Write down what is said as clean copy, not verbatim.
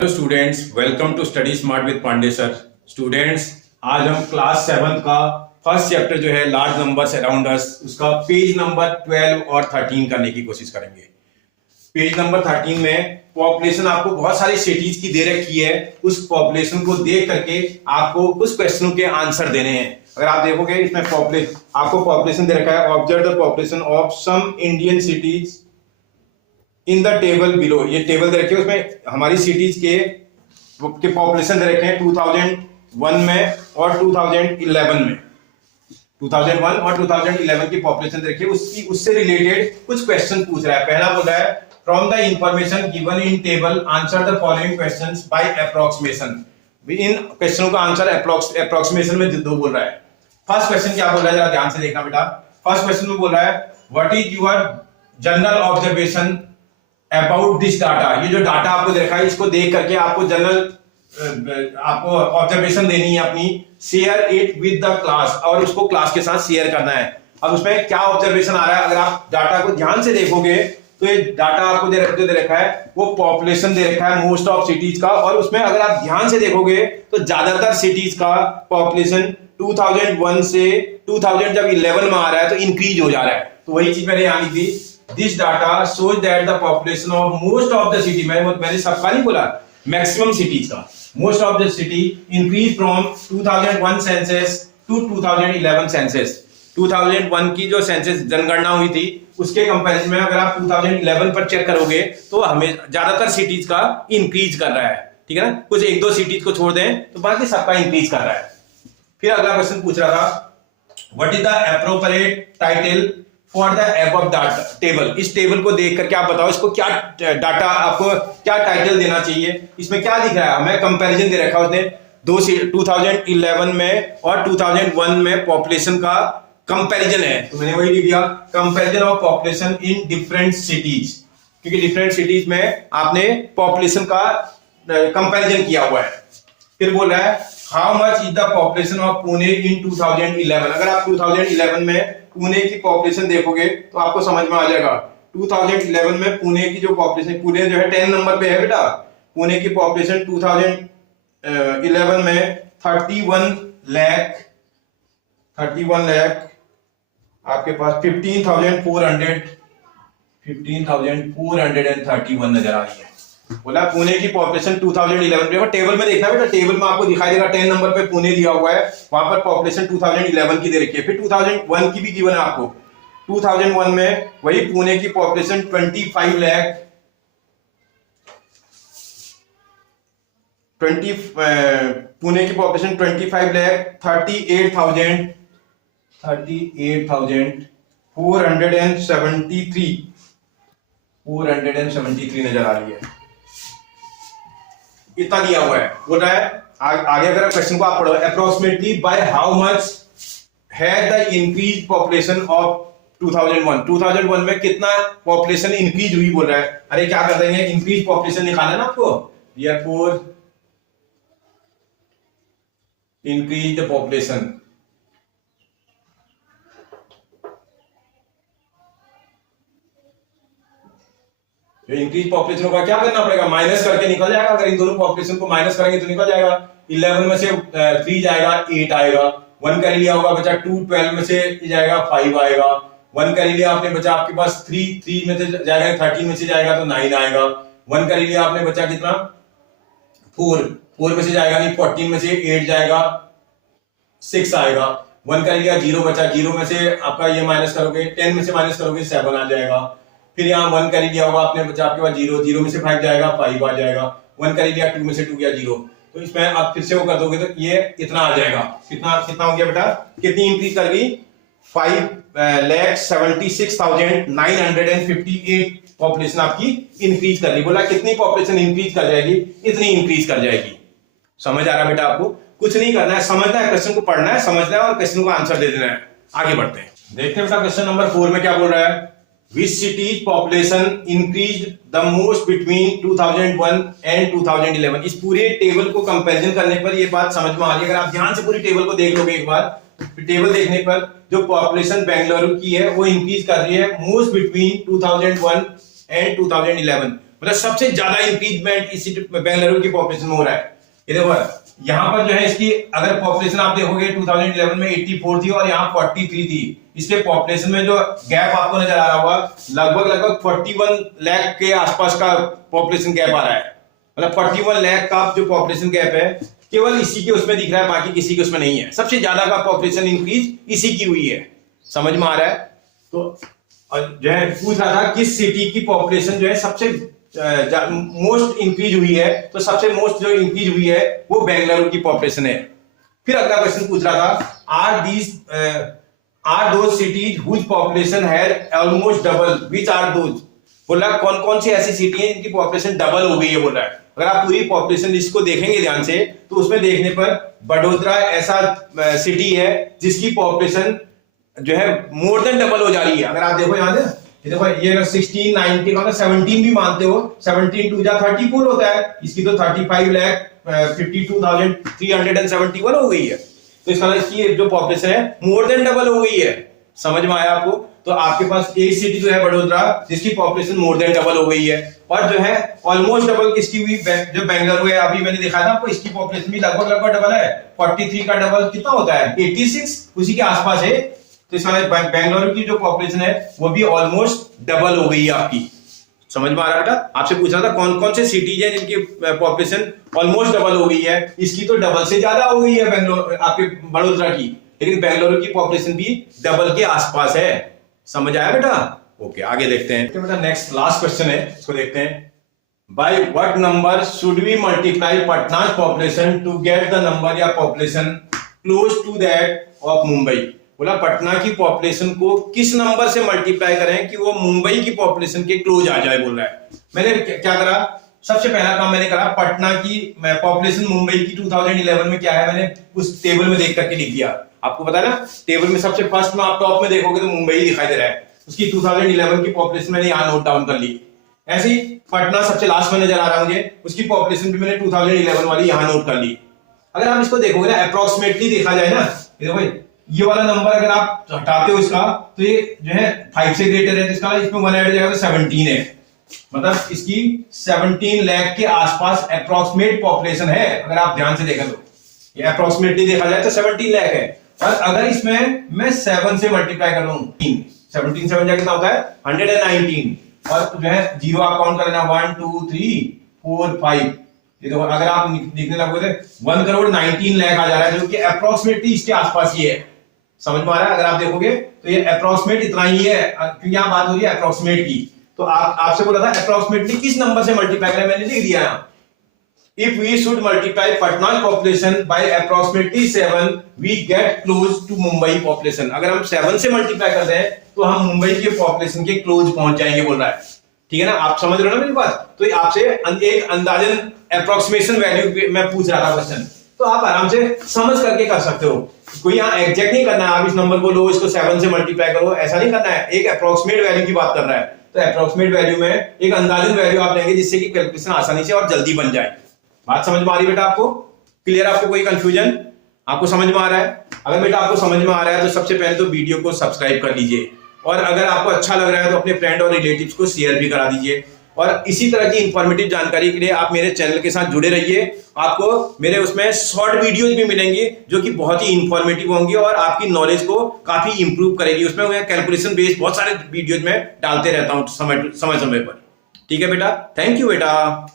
Hello students, welcome to study smart with Pandey sir. Students, आज हम class 7 का first chapter जो है लार्ज नंबर्स अराउंड अस, उसका पेज नंबर 12 और 13 करने की कोशिश करेंगे। पेज नंबर 13 में पॉपुलेशन आपको बहुत सारी सिटीज की दे रखी है। उस पॉपुलेशन को देख करके आपको उस क्वेश्चनों के आंसर देने हैं। अगर आप देखोगे इसमें आपको पॉपुलेशन दे रखा है। Observe the population of some Indian cities in the table below. ये टेबल दे रखे है, उसमें हमारी सिटीज के पॉपुलेशन दे रखे हैं 2001 में और 2011 में। 2001 और 2011 की पॉपुलेशन दे रखी है, उससे रिलेटेड कुछ क्वेश्चन पूछ रहा है। पहला बोल रहा है from the information given in table answer the following questions by approximation. इन क्वेश्चनों का आंसर अप्रोक्सीमेशन में दो बोल रहा है। फर्स्ट क्वेश्चन क्या बोल रहा है, जरा ध्यान से देखना बेटा। फर्स्ट क्वेश्चन में बोल रहा है what is your general observation about this data. ये जो डाटा आपको देखा है, इसको देख करके आपको जनरल आपको ऑब्जर्वेशन देनी है अपनी। Share it with the class, और उसको क्लास के साथ शेयर करना है। अब उसमें क्या ऑब्जर्वेशन आ रहा है, अगर आप डाटा को ध्यान से देखोगे तो ये डाटा आपको दे रखा है, वो पॉपुलेशन दे रखा है मोस्ट ऑफ सिटीज का। और उसमें अगर आप ध्यान से देखोगे तो ज्यादातर सिटीज का पॉपुलेशन 2001 से 2011 में आ रहा है तो इंक्रीज हो जा रहा है। तो वही चीज मैंने यहाँ लिखी, this data shows that the population of most of the city, मैंने सबका नहीं बोला, मैक्सिमम सिटीज का, most of the city increased from 2001 census to 2011 census. 2001 की जो सेंसस जनगणना हुई थी उसके कंपैरिजन में अगर आप 2011 पर चेक करोगे तो हमें ज्यादातर सिटीज का इंक्रीज कर रहा है। ठीक है ना, कुछ एक दो सिटीज को छोड़ दें तो बाकी सबका इंक्रीज कर रहा है। फिर अगला क्वेश्चन पूछ रहा था what is the appropriate title for the above data table. इस टेबल को देख करके आप बताओ इसको क्या डाटा, आपको क्या टाइटल देना चाहिए। इसमें क्या दिख रहा है, हमें कंपैरिजन दे रखा है उसने 2011 में और 2001 में पॉपुलेशन का कंपैरिजन है। तो मैंने वही लिख दिया, comparison of population in different cities, क्योंकि डिफरेंट सिटीज में आपने पॉपुलेशन का कंपैरिजन किया हुआ है। फिर बोल रहा है how much is the population of Pune in 2011। अगर आप 2011 में पुणे की पॉपुलेशन देखोगे तो आपको समझ में आ जाएगा। 2011 में पुणे की जो पॉपुलेशन, पुणे जो है 10 नंबर पे है बेटा। पुणे की पॉपुलेशन 2011 में 31 लाख आपके पास 15,431 नजर आ रही है। बोला पुणे की पॉपुलेशन 2011 में, टेबल में देखना बेटा, टेबल में आपको दिखाई देगा 10 नंबर पे पुणे दिया हुआ है, वहां पर पॉपुलेशन 2011 की दे रखी है। फिर 2001 की भी गिवन है आपको। 2001 में वही पुणे की पॉपुलेशन 25 लाख पुणे की पॉपुलेशन 25 लाख 473 नजर आ रही है। इतना दिया हुआ है। बोल रहा है आगे अगर क्वेश्चन को आप पढ़ो, approximately by how much had the increase population of 2001 में कितना पॉपुलेशन इंक्रीज हुई बोल रहा है। अरे क्या कर देंगे, इंक्रीज पॉपुलेशन निकालना ना आपको, therefore increase the population. Increase population का क्या करना पड़ेगा, माइनस करके निकल जाएगा। अगर इन दोनों पॉपुलेशन को माइनस करेंगे तो निकल जाएगा। 11 में से 3 जाएगा 8 आएगा। 1 कर लिया होगा बचा 2, 12 में से जाएगा 5 आएगा। 1 कर लिया आपने बचा आपके पास 3 में से जाएगा 13 में से जाएगा तो 9 आएगा। 1 कर लिया आपने बचा कितना 4 में से जाएगा नहीं, 14 में से 8 जाएगा 6 आएगा। 1 कर लिया 0 बचा, 0 में से आपका ये माइनस करोगे 10 में से माइनस करोगे 7 आ जाएगा। फिर यहाँ 1 कर लिया होगा आपने बचा आपके पास 0 में से 5 जाएगा 5 आ जाएगा। 1 कर लिया 2 में से 2 गया 0। तो इसमें आप फिर से वो कर दोगे तो ये इतना आ जाएगा। कितना हो गया बेटा, कितनी इंक्रीज कर गई, 5,76,958 पॉपुलेशन आपकी इंक्रीज कर रही। बोला कितनी पॉपुलेशन इंक्रीज कर जाएगी, इतनी इंक्रीज कर जाएगी। समझ आ रहा है बेटा, आपको कुछ नहीं करना है, समझना है, क्वेश्चन को पढ़ना है, समझना है और क्वेश्चन को आंसर दे देना है। आगे बढ़ते हैं, देखते हैं बेटा क्वेश्चन नंबर 4 में क्या बोल रहा है। Which city's population increased the most between 2001 and 2011? इस पूरे टेबल को कंपैरिजन करने पर ये बात समझ में आ रही है। अगर आप ध्यान से पूरी टेबल को देख लोगे एक बार, टेबल देखने पर जो पॉपुलेशन बेंगलुरु की है वो इंक्रीज कर रही है मोस्ट बिटवीन 2001 एंड 2011। मतलब सबसे ज्यादा इंक्रीजमेंट इसी बेंगलुरु की पॉपुलेशन में हो रहा है। ये देखो यहाँ पर जो है इसकी अगर पॉपुलेशन आप देखोगे 2011 में 84 थी और यहाँ 43 थी। इसके पॉपुलेशन में जो गैप आपको नजर आ रहा होगा लगभग 41 लाख के आसपास का पॉपुलेशन गैप आ रहा है। मतलब 41 लाख का जो पॉपुलेशन गैप है केवल इसी के उसमें दिख रहा है, बाकी किसी के उसमें नहीं है। सबसे ज्यादा का पॉपुलेशन इंक्रीज इसी की हुई है। समझ में आ रहा है? तो जो है पूछ रहा था किस सिटी की पॉपुलेशन जो है सबसे मोस्ट इंक्रीज हुई है, तो सबसे मोस्ट जो इंक्रीज हुई है वो बेंगलुरु की पॉपुलेशन है। फिर अगला क्वेश्चन पूछ रहा था are those cities whose population has almost double, which are those. बोल रहा कौन कौन सी ऐसी सिटी है जिनकी पॉपुलेशन डबल हो गई है। बोल रहा है अगर आप पूरी पॉपुलेशन लिस्ट को देखेंगे ध्यान से तो उसमें देखने पर बड़ोदरा ऐसा सिटी है जिसकी पॉपुलेशन जो है मोर देन डबल हो जा रही है। अगर आप देखो यहाँ से ये देखो ये 16 19 मतलब 17 भी मानते हो, 17 2 जा 34 होता है। इसकी तो 35,52,371 हो गई है। तो इसका इसकी जो पॉपुलेशन है मोर देन डबल हो गई है। समझ में आया आपको? तो आपके पास एक सिटी जो है बड़ोदरा जिसकी पॉपुलेशन मोर देन डबल हो गई है, और जो है ऑलमोस्ट डबल किसकी हुई जो बेंगलुरु है। अभी मैंने दिखाया था आपको, इसकी पॉपुलेशन भी लगभग डबल है। 43 का डबल कितना होता है 86, उसी के आसपास है। तो इस बेंगलुरु की जो पॉपुलेशन है वो भी ऑलमोस्ट डबल हो गई है आपकी। समझ में आ रहा है बेटा? आपसे पूछ रहा था कौन कौन से सिटीज है जिनकी पॉपुलेशन ऑलमोस्ट डबल हो गई है। इसकी तो डबल से ज्यादा हो गई है बेंगलुरु आपके बड़ोदरा की, लेकिन बेंगलुरु की पॉपुलेशन भी डबल के आसपास है। समझ आया बेटा? ओके आगे देखते हैं। तो बेटा नेक्स्ट लास्ट क्वेश्चन है, इसको देखते हैं। By what number should we multiply Patna population to get the number या population close to that of Mumbai. बोला पटना की पॉपुलेशन को किस नंबर से मल्टीप्लाई करें कि वो मुंबई की पॉपुलेशन के क्लोज आ जाए। बोल रहा है मैंने क्या करा, सबसे पहला काम मैंने करा पटना की पॉपुलेशन मुंबई की 2011 में क्या है मैंने उस टेबल में देख करके लिख दिया। आपको पता है ना टेबल में सबसे फर्स्ट में आप टॉप में देखोगे तो मुंबई दिखाई दे रहा है, उसकी 2011 की पॉपुलेशन मैंने यहाँ नोट डाउन कर ली। ऐसे ही पटना सबसे लास्ट में नजर आ रहा है मुझे, उसकी पॉपुलेशन भी मैंने 2011 वाली यहाँ नोट कर ली। अगर आप इसको देखोगे ना अप्रोक्सीमेटली देखा जाए ना, देखो ये वाला नंबर अगर आप हटाते हो इसका तो ये जो है 5 से ग्रेटर है, तो इसका इसमें 1 ऐड हो जाएगा तो 17 है। मतलब इसकी 17 लाख के आसपास अप्रोक्सीमेट पॉपुलेशन है। अगर आप ध्यान से देखें तो ये अप्रोक्सीमेटली देखा जाए तो 17 लाख है। और अगर इसमें मैं 7 से मल्टीप्लाई कर लूं 17 7 जा कितना होता है 119, और जो है जीरो आप काउंट करना 1 2 3 4 5। ये देखो अगर आप लिखने लगोगे 1,19 लाख आ जा रहा है, जो कि अप्रोक्सीमेटली इसके आसपास ही है। समझ में आ रहा है? अगर आप देखोगे तो ये अप्रोक्सीमेट इतना ही है, क्योंकि यहाँ बात हो रही है अप्रोक्सीमेट की। तो आपसे बोला था अप्रोक्सीमेटली किस नंबर से मल्टीप्लाई करें, मैंने लिख दिया यहाँ। If we should multiply Patna's population by approximately 7, we get close to Mumbai population। अगर हम 7 से मल्टीप्लाई करते हैं तो हम मुंबई के पॉपुलेशन के क्लोज पहुंच जाएंगे, बोल रहा है। ठीक है ना? आप समझ रहे हो ना मेरी बात? तो आपसे एक अंदाजन अप्रोक्सीमेशन वैल्यू मैं पूछ रहा था क्वेश्चन, तो आप आराम से समझ करके कर सकते हो। कोई यहाँ एग्जैक्ट नहीं करना है, आप इस नंबर को लो इसको 7 से मल्टीप्लाई करो, ऐसा नहीं करना है। एक अप्रोक्सीमेट वैल्यू की बात कर रहा है, तो अप्रोक्सीमेट वैल्यू में एक अंदाजन वैल्यू आप लेंगे जिससे कि कैलकुलेशन आसानी से और जल्दी बन जाए। बात समझ में आ रही बेटा? आपको क्लियर? आपको कोई कंफ्यूजन? आपको समझ में आ रहा है? अगर बेटा आपको समझ में आ रहा है तो सबसे पहले तो वीडियो को सब्सक्राइब कर लीजिए, और अगर आपको अच्छा लग रहा है तो अपने फ्रेंड और रिलेटिव्स को शेयर भी करा दीजिए। और इसी तरह की इंफॉर्मेटिव जानकारी के लिए आप मेरे चैनल के साथ जुड़े रहिए। आपको मेरे उसमें शॉर्ट वीडियोज भी मिलेंगी जो कि बहुत ही इंफॉर्मेटिव होंगी और आपकी नॉलेज को काफी इंप्रूव करेगी। उसमें मैं कैलकुलेशन बेस्ड बहुत सारे वीडियोज में डालते रहता हूँ समय समय पर। ठीक है बेटा? थैंक यू बेटा।